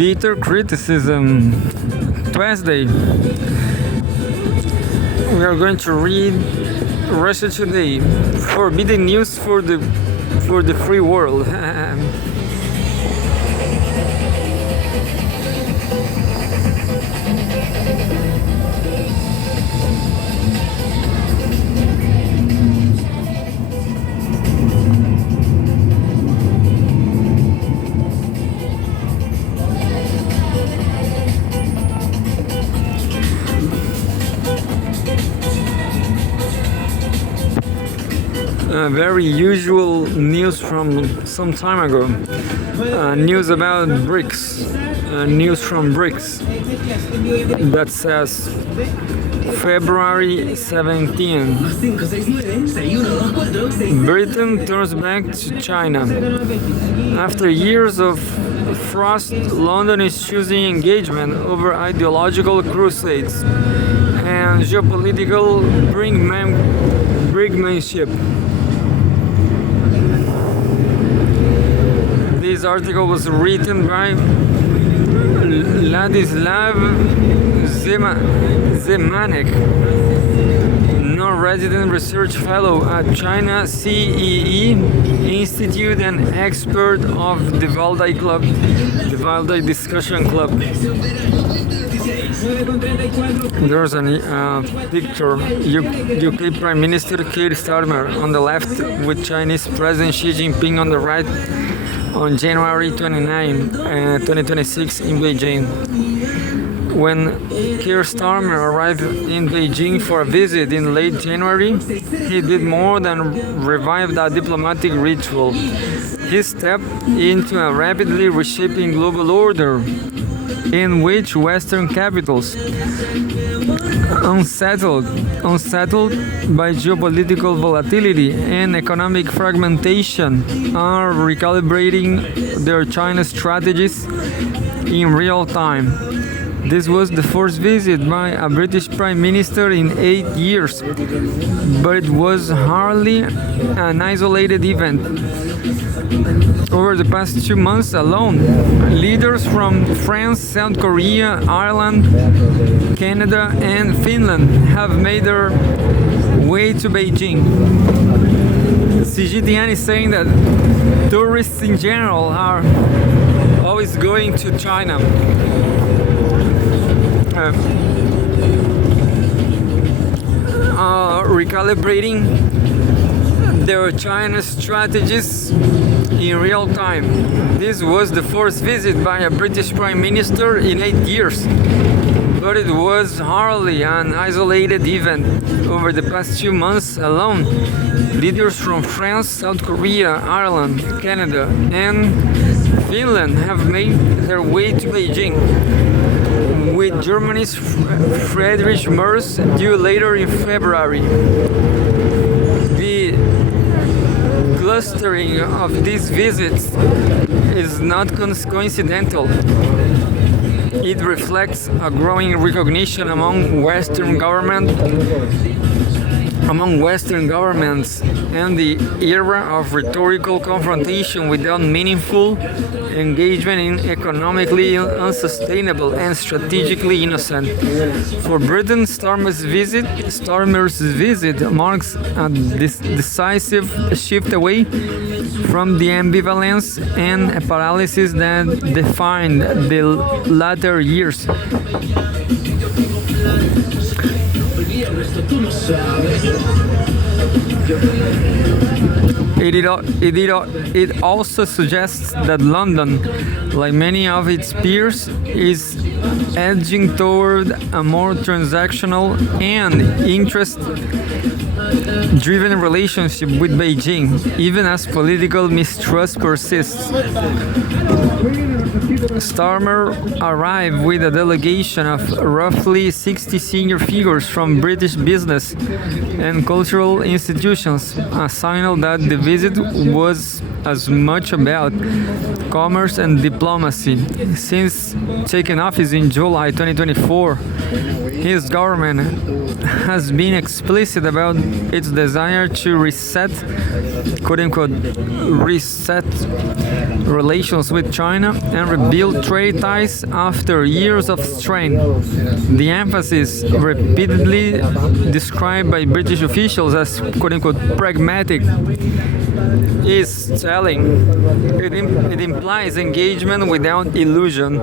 Bitter criticism. Wednesday. We are going to read Russia Today. Forbidden news for the free world. Very usual news from some time ago. News about BRICS. News from BRICS that says February 17. Britain turns back to China. After years of frost, London is choosing engagement over ideological crusades and geopolitical brinkmanship. This article was written by Ladislav Zemanek, non-resident research fellow at China CEE Institute and expert of the Valdai Club, the Valdai Discussion Club. There's a picture. UK Prime Minister Keir Starmer on the left with Chinese President Xi Jinping on the right on January 29, 2026 in Beijing. When Keir Starmer arrived in Beijing for a visit in late January, he did more than revive that diplomatic ritual. He stepped into a rapidly reshaping global order in which Western capitals, unsettled by geopolitical volatility and economic fragmentation, are recalibrating their China strategies in real time. This was the first visit by a British Prime Minister in 8 years, but it was hardly an isolated event. Over the past 2 months alone, leaders from France, South Korea, Ireland, Canada, and Finland have made their way to Beijing. Xi Jinping is saying that tourists in general are always going to China. Recalibrating their China strategies in real time. This was the first visit by a British Prime Minister in 8 years, but it was hardly an isolated event. Over the past 2 months alone, leaders from France, South Korea, Ireland, Canada, and Finland have made their way to Beijing, with Germany's Friedrich Merz due later in February. The clustering of these visits is not coincidental. It reflects a growing recognition among Western governments and the era of rhetorical confrontation without meaningful engagement in economically unsustainable and strategically innocent. For Britain, Starmer's visit marks a decisive shift away from the ambivalence and paralysis that defined the latter years. It also suggests that London, like many of its peers, is edging toward a more transactional and interest-driven relationship with Beijing, even as political mistrust persists. Starmer arrived with a delegation of roughly 60 senior figures from British business and cultural institutions, a signal that the visit was as much about commerce and diplomacy. Since taking office in July 2024, his government has been explicit about its desire to reset, quote unquote, reset relations with China and rebuild trade ties after years of strain. The emphasis, repeatedly described by British officials as quote unquote pragmatic, is telling. It implies engagement without illusion,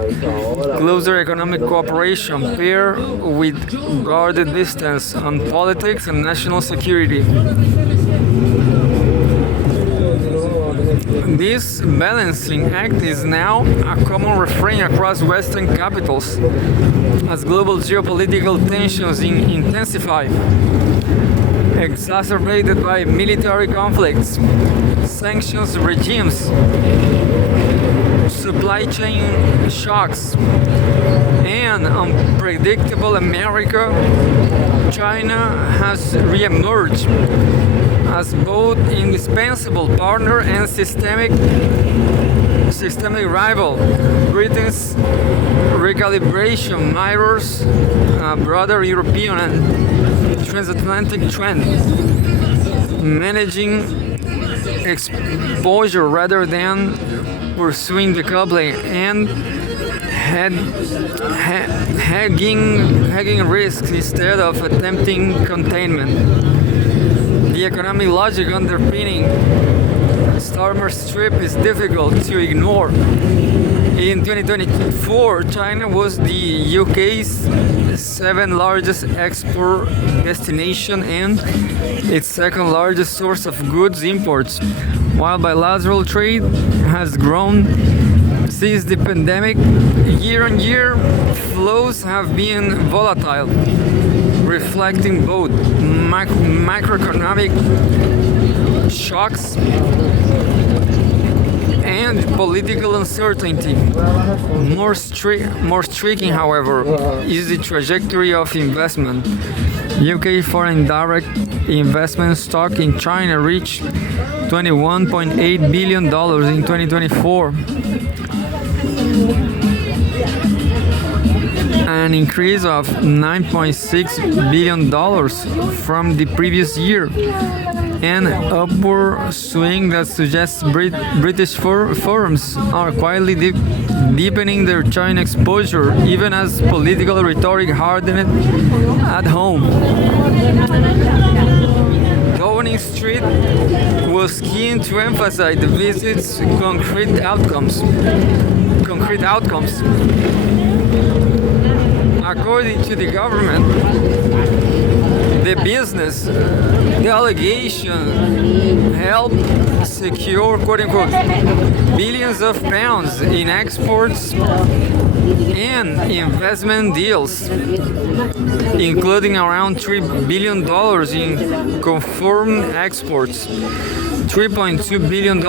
closer economic cooperation paired with guarded distance on politics and national security. This balancing act is now a common refrain across Western capitals as global geopolitical tensions intensify, exacerbated by military conflicts, sanctions regimes, supply chain shocks, and unpredictable America. China has re-emerged as both indispensable partner and systemic rival. Britain's recalibration mirrors a broader European and transatlantic trend, managing exposure rather than pursuing decoupling and hedging risks instead of attempting containment. The economic logic underpinning Starmer Strip is difficult to ignore. In 2024, China was the UK's seventh largest export destination and its second largest source of goods imports, while bilateral trade has grown since the pandemic. Year-on-year flows have been volatile, reflecting both macroeconomic shocks and political uncertainty. More striking, however, is the trajectory of investment. UK foreign direct investment stock in China reached $21.8 billion in 2024, an increase of $9.6 billion from the previous year, an upward swing that suggests British firms are quietly deepening their China exposure, even as political rhetoric hardened at home. Downing Street was keen to emphasize the visit's concrete outcomes. According to the government, the business delegation helped secure, quote unquote, billions of pounds in exports and investment deals, including around $3 billion in confirmed exports, $3.2 billion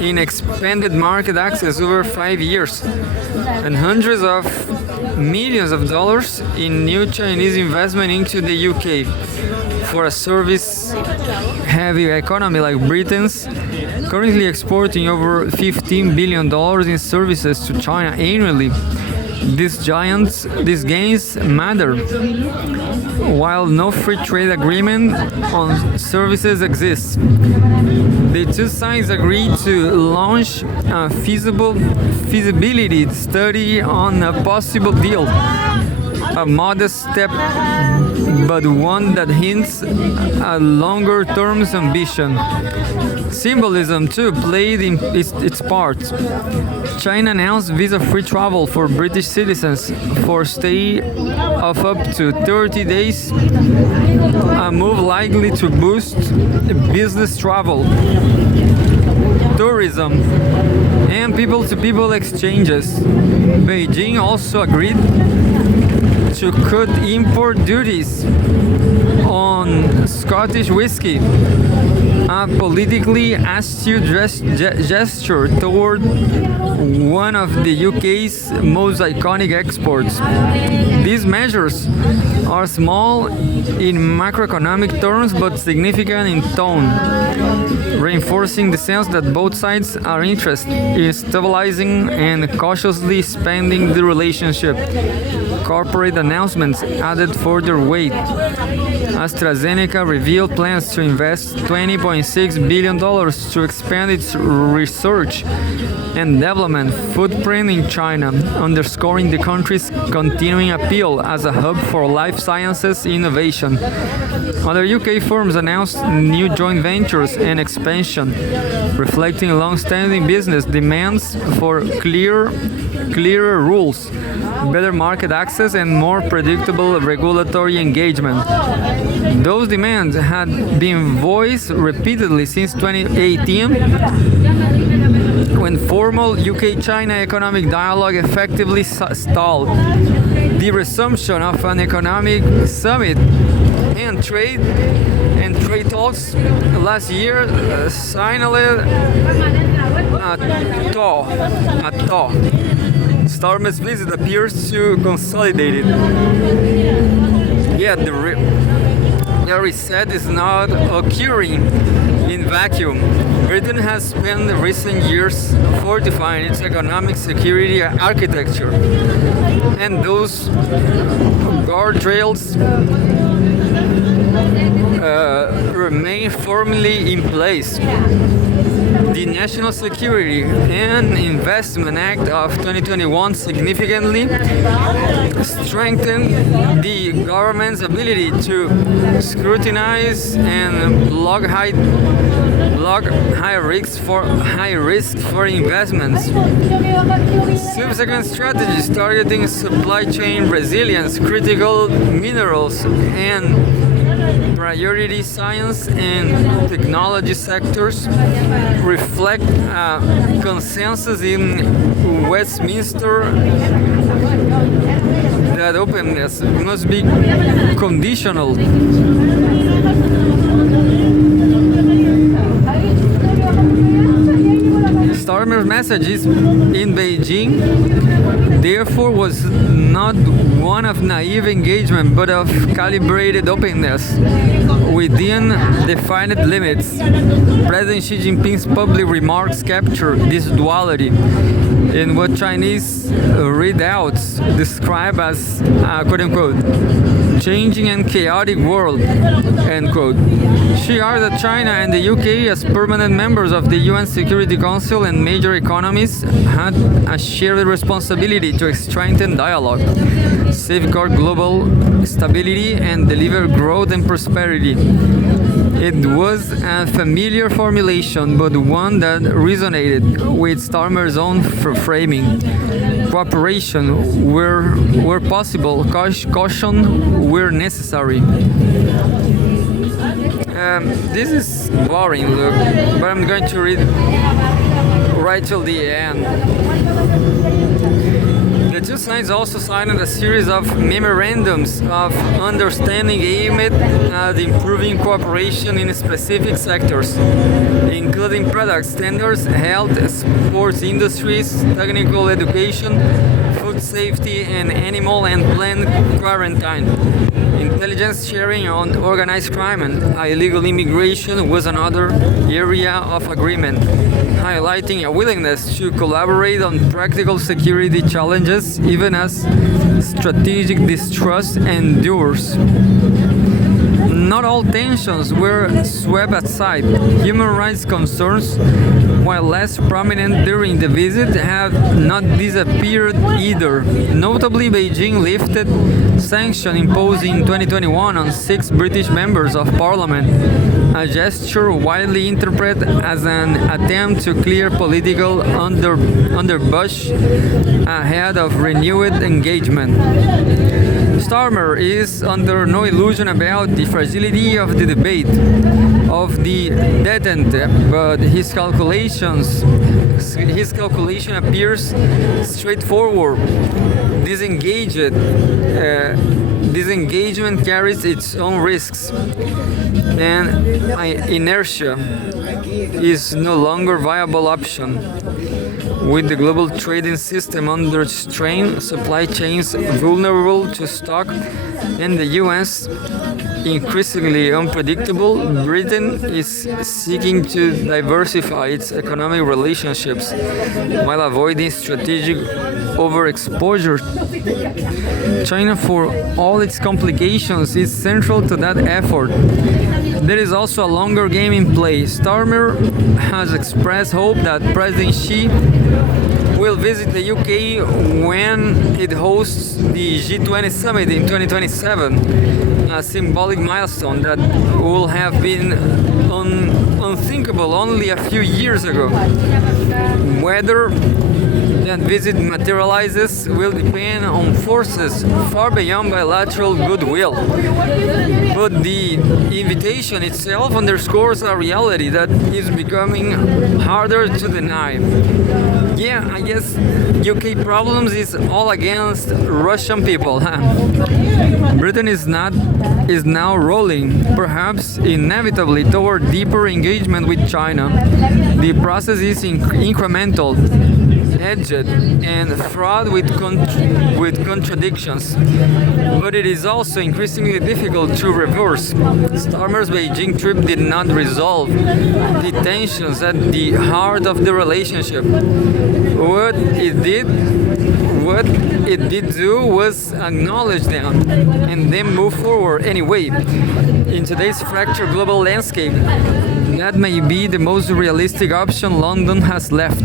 in expanded market access over 5 years, and hundreds of millions of dollars in new Chinese investment into the UK. For a service-heavy economy like Britain's, currently exporting over $15 billion in services to China annually, these gains matter. While no free trade agreement on services exists, the two sides agreed to launch a feasibility study on a possible deal. A modest step, but one that hints at longer-term ambition. Symbolism, too, played its part. China announced visa-free travel for British citizens for stay of up to 30 days, a move likely to boost business travel, tourism, and people-to-people exchanges. Beijing also agreed to cut import duties on Scottish whiskey, a politically astute gesture toward one of the UK's most iconic exports. These measures are small in macroeconomic terms but significant in tone, reinforcing the sense that both sides are interested in stabilizing and cautiously expanding the relationship. Corporate announcements added further weight. AstraZeneca revealed plans to invest $20.6 billion to expand its research and development footprint in China, underscoring the country's continuing appeal as a hub for life sciences innovation. Other UK firms announced new joint ventures and expansion, reflecting long-standing business demands for clearer rules, better market access, and more predictable regulatory engagement. Those demands had been voiced repeatedly since 2018, when formal UK-China economic dialogue effectively stalled. The resumption of an economic summit and trade talks last year signaled a thaw. Starmer's visit appears to consolidate it. Yet the reset is not occurring in vacuum. Britain has spent the recent years fortifying its economic security architecture, and those guardrails remain firmly in place. The National Security and Investment Act of 2021 significantly strengthened the government's ability to scrutinize and block high risk for investments. Subsequent strategies targeting supply chain resilience, critical minerals, and priority science and technology sectors reflect a consensus in Westminster that openness must be conditional. Starmer's messages in Beijing, therefore, was not one of naive engagement but of calibrated openness within defined limits. President Xi Jinping's public remarks capture this duality in what Chinese readouts describe as a quote-unquote changing and chaotic world, end quote. Xi argued China and the UK, as permanent members of the UN Security Council and major economies, had a shared responsibility to strengthen dialogue, safeguard global stability, and deliver growth and prosperity. It was a familiar formulation, but one that resonated with Starmer's own framing. Cooperation where possible, caution where necessary. This is boring, look, but I'm going to read right till the end. The two sides also signed a series of memorandums of understanding aimed at improving cooperation in specific sectors, including product standards, health, sports industries, technical education, food safety, and animal and plant quarantine. Intelligence sharing on organized crime and illegal immigration was another area of agreement, highlighting a willingness to collaborate on practical security challenges even as strategic distrust endures. Not all tensions were swept aside. Human rights concerns, while less prominent during the visit, have not disappeared either. Notably, Beijing lifted sanctions imposed in 2021 on 6 British members of parliament, a gesture widely interpreted as an attempt to clear political underbrush ahead of renewed engagement. Starmer is under no illusion about the fragility futility of the debate, of the detente, but his calculation appears straightforward. Disengagement carries its own risks, and inertia is no longer a viable option. With the global trading system under strain, supply chains vulnerable to shock, and the US increasingly unpredictable, Britain is seeking to diversify its economic relationships while avoiding strategic overexposure. China, for all its complications, is central to that effort. There is also a longer game in play. Starmer has expressed hope that President Xi will visit the UK when it hosts the G20 summit in 2027, a symbolic milestone that would have been unthinkable only a few years ago. Whether that visit materializes will depend on forces far beyond bilateral goodwill. But the invitation itself underscores a reality that is becoming harder to deny. Yeah, I guess UK problems is all against Russian people. Britain is now rolling, perhaps inevitably, toward deeper engagement with China. The process is incremental, edged, and fraught with contradictions. But it is also increasingly difficult to reverse. Starmer's Beijing trip did not resolve the tensions at the heart of the relationship. What it did do was acknowledge them and then move forward anyway. In today's fractured global landscape, that may be the most realistic option London has left.